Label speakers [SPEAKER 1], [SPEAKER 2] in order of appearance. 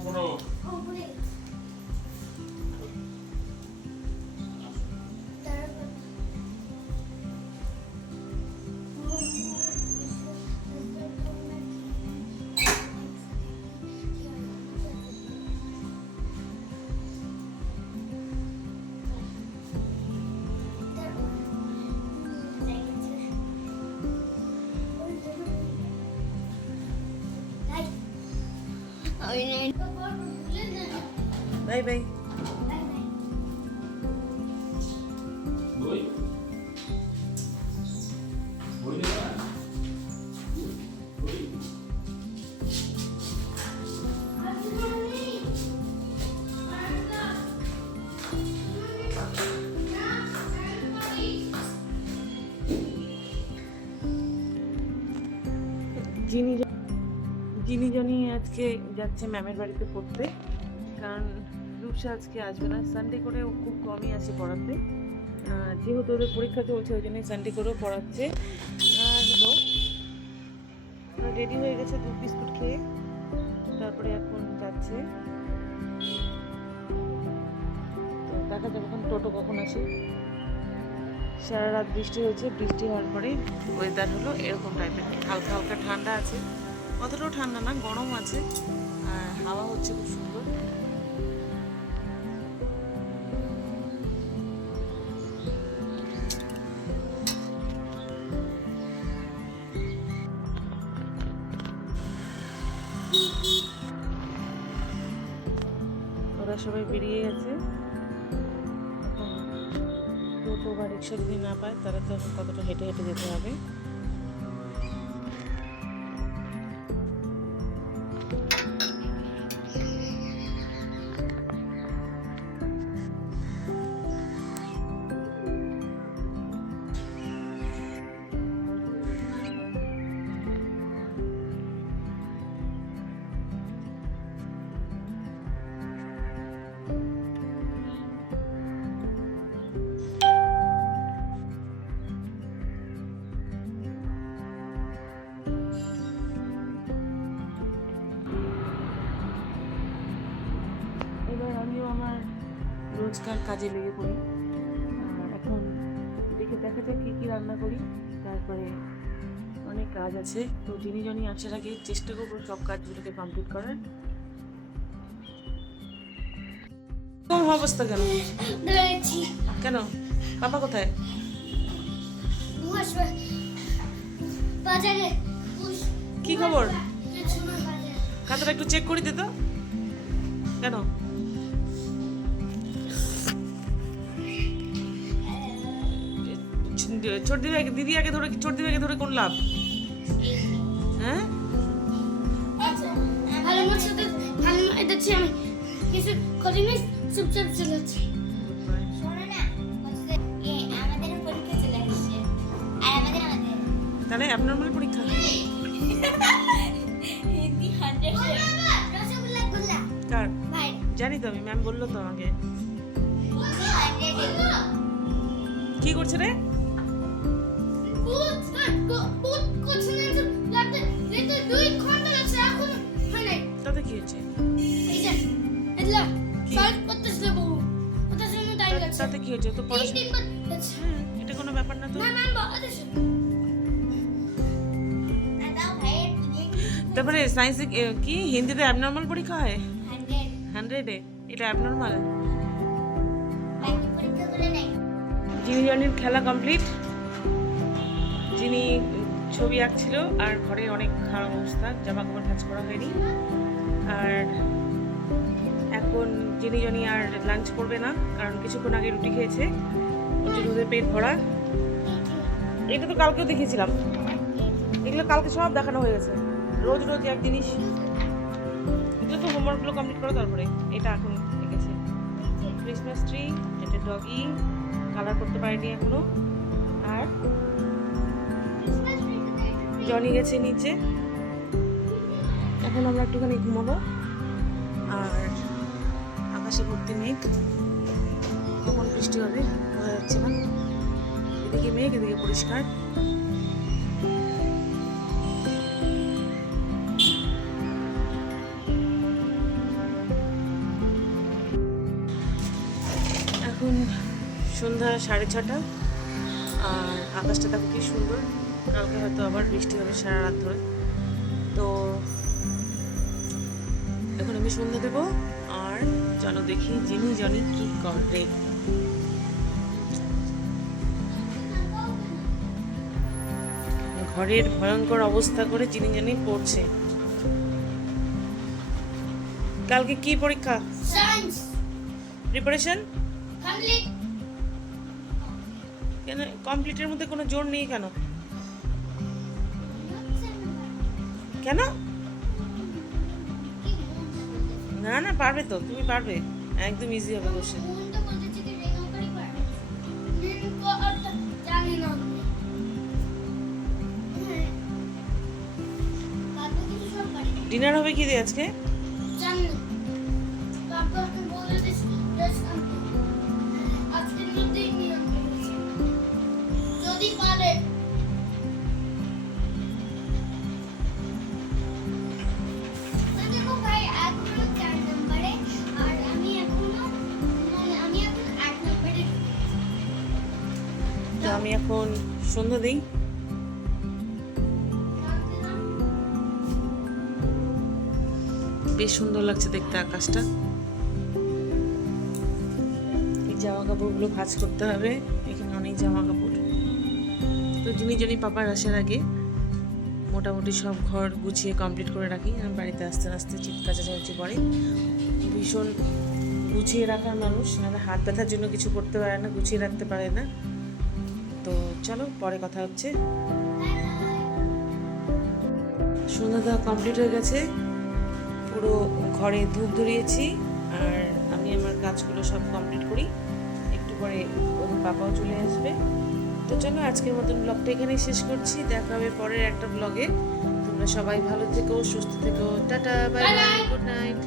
[SPEAKER 1] これ。Oynayın.
[SPEAKER 2] Bye bye
[SPEAKER 3] Oi? Oi, Leonardo. Oi?
[SPEAKER 2] যিনি যিনি Johnny আজকে যাচ্ছে ম্যামের বাড়িতে পড়তে। কারণ রূপসা আজকে আসবে না। সানডে করে ও খুব কমই আসে পড়াতে। যেহেতু ওদের পরীক্ষা চলছে, ওই জন্যই সানডে করেও পড়াচ্ছে। আর হলো রেডি হয়ে গেছে দুধ বিস্কুট খেয়ে। তারপরে এখন যাচ্ছে। তো দেখা যাবে এখন টোটো কখন আসে। সারা রাত বৃষ্টি হয়েছে, বৃষ্টি হওয়ার পরে ওয়েদার হলো এরকম টাইপের হালকা হালকা ঠান্ডা আছে। অতটাও ঠান্ডা না, গরম আছে হাওয়া হচ্ছে খুব সুন্দর। ওরা সবাই বেরিয়ে গেছে। টোটো বা রিক্সা যদি না পায়, তাহলে তো কতটা হেঁটে হেঁটে যেতে হবে। রোজকার কাজে লেগে পড়ি। এখন দেখে দেখা যাক কী কী রান্না করি। তারপরে অনেক কাজ আছে। তো যিনি জনই আসার আগে চেষ্টা করব সব কাজগুলোকে কমপ্লিট করার। কম অবস্থা কেন কেন? পাপা কোথায়?
[SPEAKER 1] বাজারে।
[SPEAKER 2] কি খবর? খাতাটা একটু চেক করে দে তো। কেন? ছোট দিদি দিদি আগে ধরে ছোট দিদি আগে ধরে কোন লাভ? হ্যাঁ?
[SPEAKER 1] আচ্ছা ভালো মোর সাথে ভালো এটা ছি আমি কিছু করিনি চুপচাপ চলে আসছে আর আমাদের আমাদের।
[SPEAKER 2] তাহলে অ্যাবনর্মাল পরীক্ষা। কার? জানি তো আমি ম্যাম বলল তো আমাকে। কি করছে রে? তাতে কি হয়েছে? তো পড়াশোনা
[SPEAKER 1] আচ্ছা।
[SPEAKER 2] এটা কোনো ব্যাপার না তো।
[SPEAKER 1] ভাই
[SPEAKER 2] তারপরে সায়েন্সে কি? হিন্দিতে অ্যাবনর্মাল পরীক্ষা হয়?
[SPEAKER 1] হান্ড্রেড
[SPEAKER 2] এটা অ্যাবনর্মাল যিনি জনের খেলা কমপ্লিট যিনি ছবি আঁকছিল আর ঘরে অনেক খারাপ অবস্থা জামা কাপড় ভাঁজ করা হয়নি। আর এখন যিনি জনি আর লাঞ্চ করবে না, কারণ কিছুক্ষণ আগে রুটি খেয়েছে। ওদের পেট ভরা। এটা তো কালকেও দেখিয়েছিলাম। এগুলো কালকে সব দেখানো হয়ে গেছে। রোজ রোজ এক জিনিস। এগুলো তো হোমওয়ার্কগুলো কমপ্লিট করো তারপরে। এটা এখন এঁকেছে। ক্রিসমাস ট্রি এটা ডগি কালার করতে পারিনি এখনও। আর জনি গেছে নিচে। এখন আমরা একটুখানি ঘুমাবো। আর আকাশে ভর্তি মেঘ। কখন বৃষ্টি হবে বোঝা যাচ্ছে না। এদিকে মেঘ, এদিকে পরিষ্কার। এখন সন্ধ্যা সাড়ে ছটা, আর আকাশটা দেখো কি সুন্দর। কালকে হয়তো আবার বৃষ্টি হবে সারা রাত ধরে। তো এখন আমি সন্ধ্যা দেবো, আর চলো দেখি জিনি জনি কি করে। ঘরের ভয়ঙ্কর অবস্থা করে চিনি জানি পড়ছে। কালকে কি পরীক্ষা?
[SPEAKER 1] সায়েন্স
[SPEAKER 2] প্রিপারেশন
[SPEAKER 1] কমপ্লিট
[SPEAKER 2] কেন? কমপ্লিটের মধ্যে কোনো জোর নেই কেন? কেন? না না, পারবে তো, তুমি পারবে। একদম ইজি হবে
[SPEAKER 1] পারে
[SPEAKER 2] ডিনার হবে কি দিয়ে আজকে?
[SPEAKER 1] আমি এখন
[SPEAKER 2] সন্ধ্যা দিই। বেশ সুন্দর লাগছে দেখতে আকাশটা। এই জামা কাপড়গুলো ভাঁজ করতে হবে, এখানে অনেক জামা কাপড় তো যিনি যিনি পাপার আসার আগে মোটামুটি সব ঘর গুছিয়ে কমপ্লিট করে রাখি। আমি বাড়িতে আস্তে আস্তে চিৎকার চেঁচামেচি করে। ভীষণ গুছিয়ে রাখার মানুষ হাত ব্যথার জন্য কিছু করতে পারে না, গুছিয়ে রাখতে পারে না। তো চলো, পরে কথা হচ্ছে। সন্ধ্যা দেওয়া কমপ্লিট হয়ে গেছে। পুরো ঘরে ধূপ ধরিয়েছি, আর আমি আমার কাজগুলো সব কমপ্লিট করি। একটু পরে ওদের পাপাও চলে আসবে। তো চলো, আজকের মতন ব্লগটা এখানেই শেষ করছি। দেখা হবে পরের একটা ব্লগে তোমরা সবাই ভালো থেকো, সুস্থ থেকো। Tata bye bye good night.